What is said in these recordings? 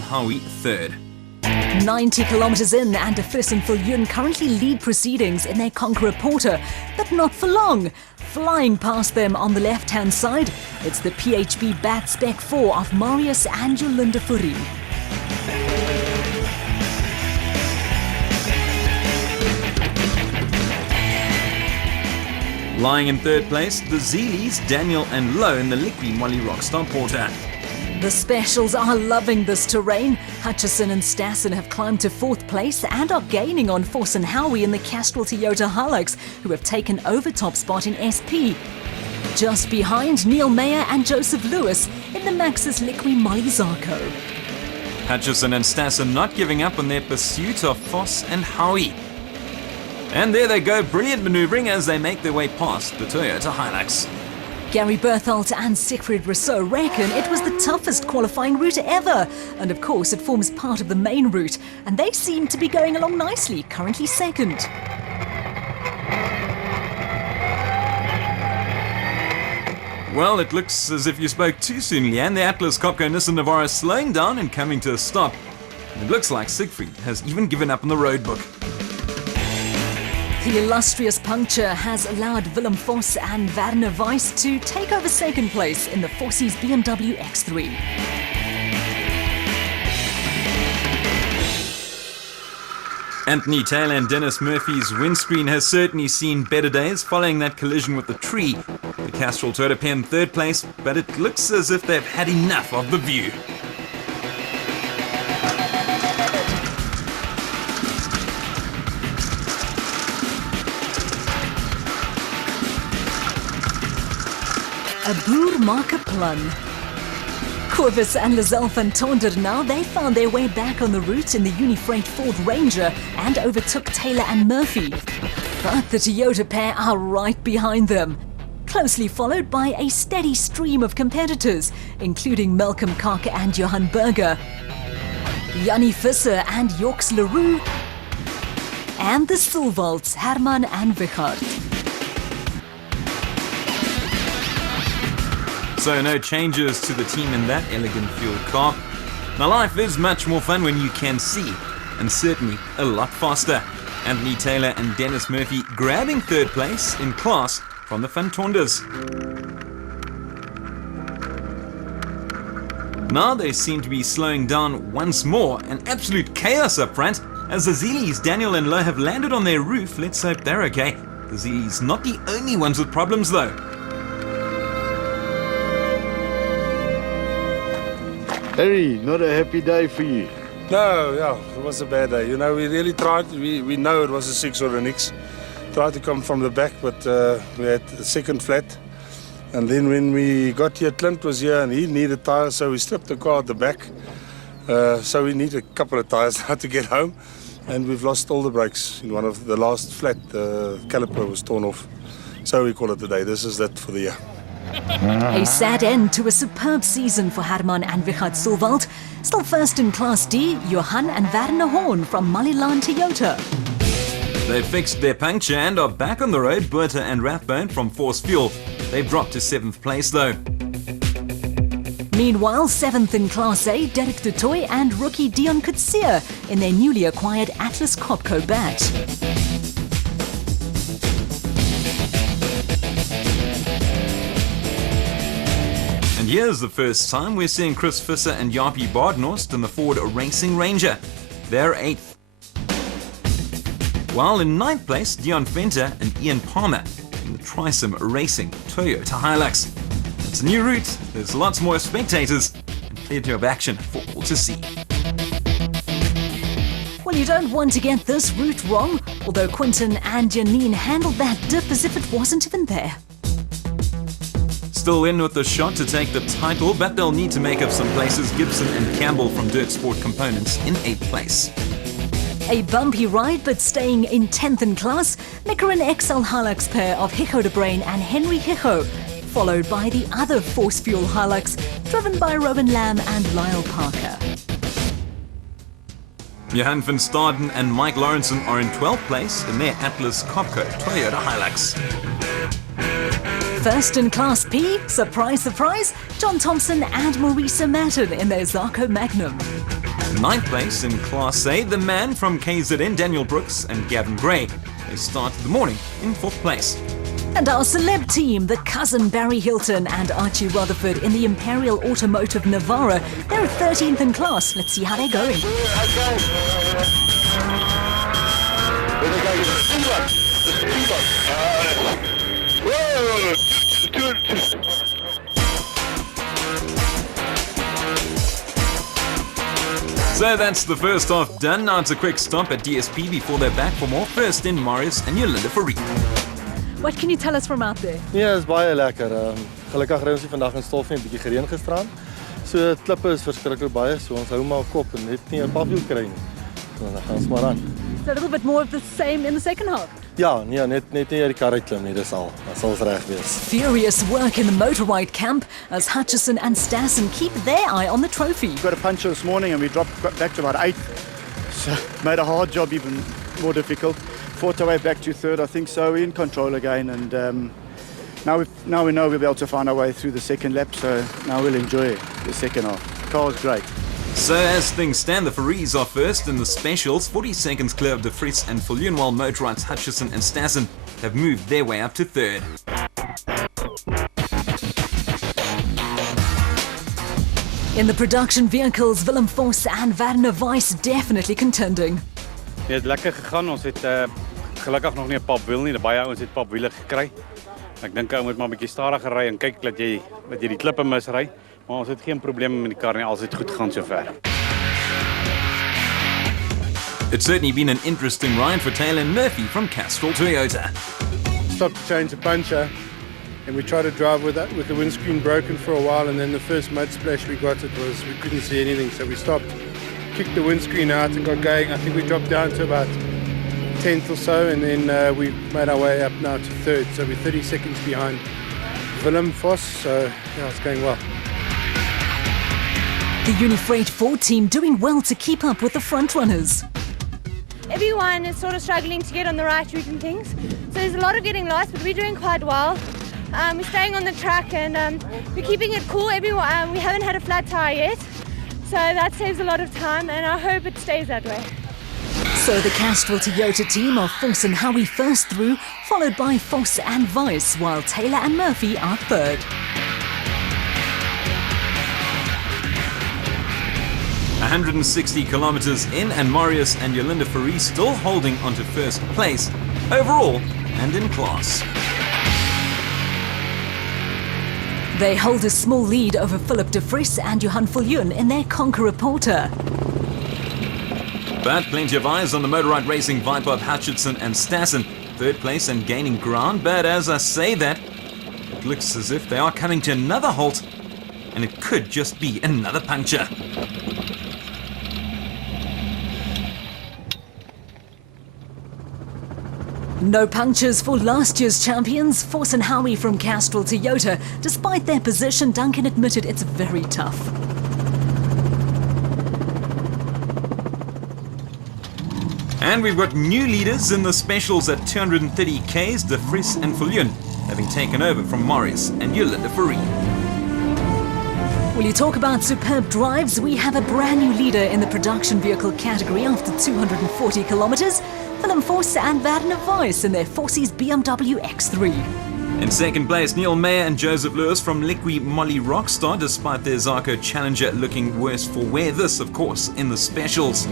Howie third. 90 kilometers in, and De Vries and Viljoen currently lead proceedings in their Conqueror Porter, but not for long. Flying past them on the left-hand side, it's the PHB Bat Spec 4 of Marius and Jolinde Fourie. Lying in third place, the Zeelies, Daniel and Lowe in the Liqui Moly Rockstar Porter. The Specials are loving this terrain. Hutchison and Stassen have climbed to fourth place and are gaining on Force and Howie in the Castrol Toyota Hilux, who have taken over top spot in SP. Just behind, Neil Mayer and Joseph Lewis in the Maxus Liqui Moly Zarco. Hutchison and Stassen not giving up on their pursuit of Foss and Howie. And there they go, brilliant manoeuvring as they make their way past the Toyota Hilux. Gary Berthold and Siegfried Rousseau reckon it was the toughest qualifying route ever. And of course, it forms part of the main route. And they seem to be going along nicely, currently second. Well, it looks as if you spoke too soon, Leanne. The Atlas Copco Nissan Navara slowing down and coming to a stop. It looks like Siegfried has even given up on the road book. The illustrious puncture has allowed Willem Vos and Werner Weiss to take over second place in the Fossies BMW X3. Anthony Taylor and Dennis Murphy's windscreen has certainly seen better days following that collision with the tree. The Castrol Toyota P in third place, but it looks as if they've had enough of the view. A boer maak 'n plan. Corvus and Lizelle van Tonder now, they found their way back on the route in the Unifreight Ford Ranger and overtook Taylor and Murphy. But the Toyota pair are right behind them, closely followed by a steady stream of competitors, including Malcolm Kaka and Johan Berger, Jannie Visser and Joks Leroux, and the Silvalds, Herman and Wichard. So no changes to the team in that elegant fueled car. Now life is much more fun when you can see, and certainly a lot faster. Anthony Taylor and Dennis Murphy grabbing third place in class from the Van Tonders. Now they seem to be slowing down once more, and absolute chaos up front as the Zeelies, Daniel and Lowe have landed on their roof. Let's hope they're okay. The Zeelies not the only ones with problems though. Harry, not a happy day for you. No, yeah, it was a bad day. You know, we really tried. We know it was a 6 or a nix. Tried to come from the back, but we had a second flat. And then when we got here, Clint was here and he needed tires, so we stripped the car at the back. So we need a couple of tires now to get home. And we've lost all the brakes. In one of the last flat, the caliper was torn off. So we call it a day. This is that for the year. A sad end to a superb season for Herman and Wichard Silvald. Still first in Class D, Johan and Werner Horn from Malilan Toyota. They fixed their puncture and are back on the road. Berta and Rathbone from Force Fuel. They've dropped to 7th place though. Meanwhile, 7th in Class A, Derek Du Toit and rookie Dion Kutsia in their newly acquired Atlas Copco Bat. And here's the first time we're seeing Chris Visser and Jaapie Badenhorst in the Ford Racing Ranger. They're 8th. While in 9th place, Dion Venter and Ian Palmer in the Trisim Racing Toyota Hilux. It's a new route, there's lots more spectators, and plenty of action for all to see. Well, you don't want to get this route wrong, although Quinton and Janine handled that dip as if it wasn't even there. Still in with the shot to take the title, but they'll need to make up some places. Gibson and Campbell from Dirt Sport Components in 8th place. A bumpy ride, but staying in 10th in class, Micron XL Hilux pair of Hicho de Brain and Henry Hicho, followed by the other Force Fuel Hilux, driven by Robin Lamb and Lyle Parker. Johan van Staden and Mike Lawrenson are in 12th place in their Atlas Copco Toyota Hilux. First in Class P, surprise, surprise, John Thompson and Maurice Matten in their Zarco Magnum. ninth place in Class A, the man from KZN, Daniel Brooks and Gavin Gray. They started the morning in 4th place. And our celeb team, the cousin Barry Hilton and Archie Rutherford in the Imperial Automotive Navara, they're 13th in class. Let's see how they're going. So that's the first half done. Now it's a quick stop at DSP before they're back for more. First in Marius and Jolinde Fourie. What can you tell us from out there? Nee, is baie lekker. Gelukkig ry ons nie vandag in stof nie, 'n bietjie gereën gisteraan. So klippe is verskriklik baie, so ons hou maar kop en net nie 'n papwiel kry nie. So dan gaan ons maar aan. So a little bit more of the same in the second half. Ja, nee, net nie uit die kar uit klim nie, dis al. Dan sal ons reg wees. Furious work in the motorride camp as Hutchison and Stassen keep their eye on the trophy. Got a puncher this morning and we got back to about 8th. So made a hard job even more difficult. Fought our way back to 3rd, I think so. We're in control again, and now we know we'll be able to find our way through the second lap. So now we'll enjoy the second half. The car was great. So as things stand, the Fouries are first in the specials, 40 seconds clear of De Vries and Viljoen, while Motorrides Hutchison and Stassen have moved their way up to 3rd. In the production vehicles, Willem Vos and Werner Weiss definitely contending. Ja, het lekker gegaan. Ons het gelukkig nog nie 'n papwiel nie. Baie ouens het papwiele gekry. Ek dink ou moet maar 'n bietjie stadiger ry en kyk dat jy die klippe misry. Maar ons het geen probleme met die kar nie. Alles het goed gegaan sover. It's certainly been an interesting ride for Taylor and Murphy from Castrol Toyota. Stopped to change the puncher, and we tried to drive with the windscreen broken for a while, and then the first mud splash we got, we couldn't see anything, so we stopped, kicked the windscreen out and got going. I think we dropped down to about 10th or so, and then we made our way up now to 3rd, so we're 30 seconds behind Willem Vos, so yeah, it's going well. The Unifreight Ford team doing well to keep up with the front runners. Everyone is sort of struggling to get on the right route and things. So there's a lot of getting lost, but we're doing quite well. We're staying on the track and we're keeping it cool. We haven't had a flat tire yet, so that saves a lot of time, and I hope it stays that way. So the Castrol Toyota team are Vos and Howie first through, followed by Vos and Weiss, while Taylor and Murphy are 3rd. – 160 kilometers in, and Marius and Jolinde Fourie still holding onto first place overall and in class. They hold a small lead over Philip De Vries and Johan Viljoen in their Conqueror Porter. But plenty of eyes on the Motorride Racing Viper of Hutchison and Stassen, 3rd place and gaining ground. But as I say that, it looks as if they are coming to another halt, and it could just be another puncture. No punctures for last year's champions, Vos and Howie from Castrol Toyota. Despite their position, Duncan admitted it's very tough. And we've got new leaders in the specials at 230 Ks, De Vries and Viljoen, having taken over from Marius and Jolinde Fourie. Will you talk about superb drives? We have a brand new leader in the production vehicle category after 240 kilometers. Willem Vos and Werner Weiss in their Forces BMW X3. In 2nd place, Neil Mayer and Joseph Lewis from Liqui Moly Rockstar, despite their Zarco Challenger looking worse for wear. This, of course, in the specials.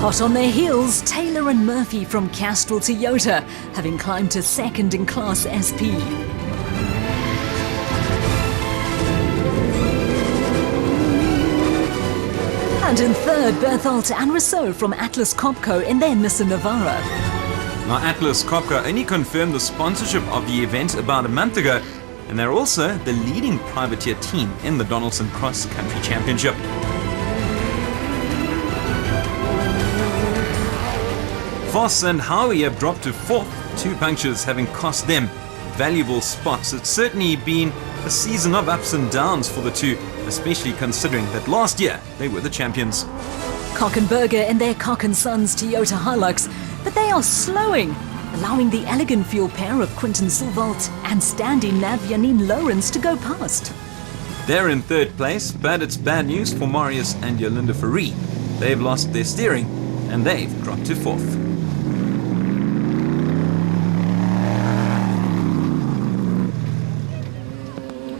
Hot on their heels, Taylor and Murphy from Castrol Toyota, having climbed to 2nd in Class SP. And in 3rd, Berthold and Rousseau from Atlas Copco in their Nissan Navara. Now, Atlas Copco only confirmed the sponsorship of the event about a month ago, and they're also the leading privateer team in the Donaldson Cross Country Championship. Vos and Howie have dropped to 4th, 2 punctures having cost them valuable spots. It's certainly been a season of ups and downs for the two, especially considering that last year they were the champions. Cockenberger in their Cock & Sons Toyota Hilux, but they are slowing allowing the Elegant Fuel pair of Quinton Silvalt and standing nav Janine Lawrence to go past. They're in third place, but it's bad news for Marius and Yolinda Ferree. They've lost their steering and they've dropped to fourth.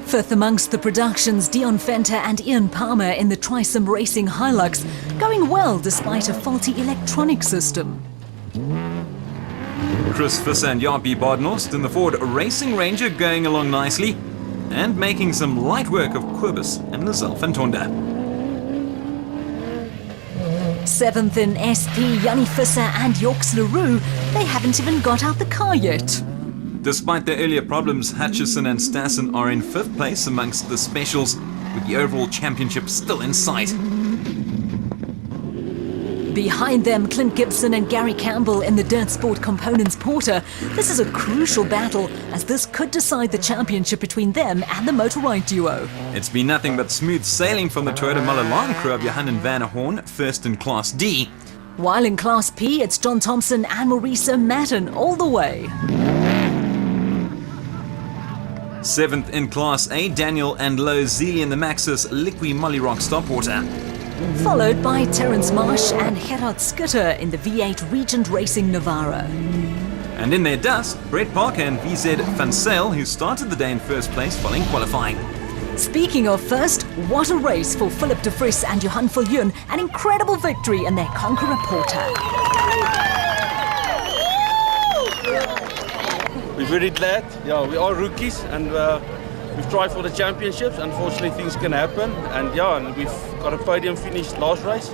Fifth amongst the productions, Dion Fenter and Ian Palmer in the Trisim Racing Hilux, going well despite a faulty electronic system. Chris Visser and Jaapie Badenhorst in the Ford Racing Ranger going along nicely and making some light work of Kobus and Lizelle van Tonder. Seventh in SP, Jannie Visser and Yorks LaRue, they haven't even got out the car yet. Despite their earlier problems, Hutchison and Stassen are in fifth place amongst the specials, with the overall championship still in sight. Behind them, Clint Gibson and Gary Campbell in the Dirt Sport Components Porter. This is a crucial battle, as this could decide the championship between them and the Motorride duo. It's been nothing but smooth sailing from the Toyota Malalan crew of Johan and Van Horn, first in Class D. While in Class P, it's John Thompson and Maurice Matten all the way. Seventh in Class A, Daniel and Lo Zili in the Maxus Liqui Molly Rock Stopwater. Followed by Terence Marsh and Gerard Skutter in the V8 Regent Racing Navara. And in their dust, Brett Parker and VZ Van Sale, who started the day in first place following qualifying. Speaking of first, what a race for Philip de Vries and Johan Viljoen, an incredible victory in their Conqueror Porter. We're very glad. Yeah, we are rookies and we've tried for the championships. Unfortunately, things can happen. And yeah, and we've got a podium finish last race.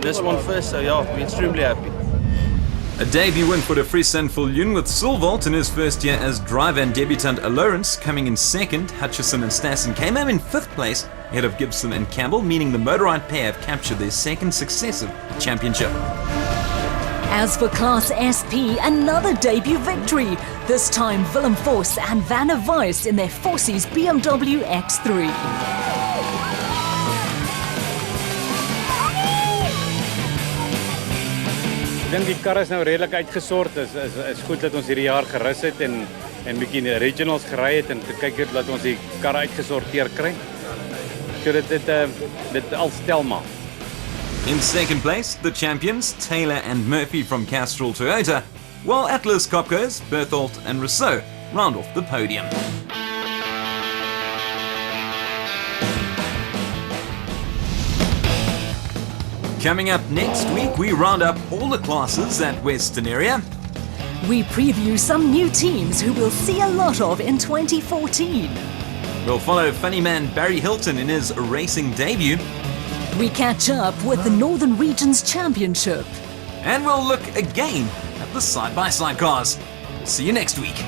This one first, so yeah, we're extremely happy. A debut win for de Vries and Viljoen, with Silvalt in his first year as driver and debutant Lawrence coming in second. Hutchison and Stassen came home in fifth place ahead of Gibson and Campbell, meaning the Motorride pair have captured their second successive championship. As for Class SP, another debut victory. This time Willem Vos and Vanna Weiss in their Forces BMW X3. Ek dink die kar is nou redelik uitgesort. Is goed dat ons hierdie jaar gerus het en bietjie in die regionals gery het en kyk het dat ons die kar uitgesorteer kry. So dit al stel maak. In second place, the champions, Taylor and Murphy from Castrol Toyota, while Atlas Copcos, Berthold and Rousseau round off the podium. Coming up next week, we round up all the classes at Western Area. We preview some new teams who we'll see a lot of in 2014. We'll follow funny man Barry Hilton in his racing debut. We catch up with the Northern Regions Championship. And we'll look again at the side-by-side cars. See you next week.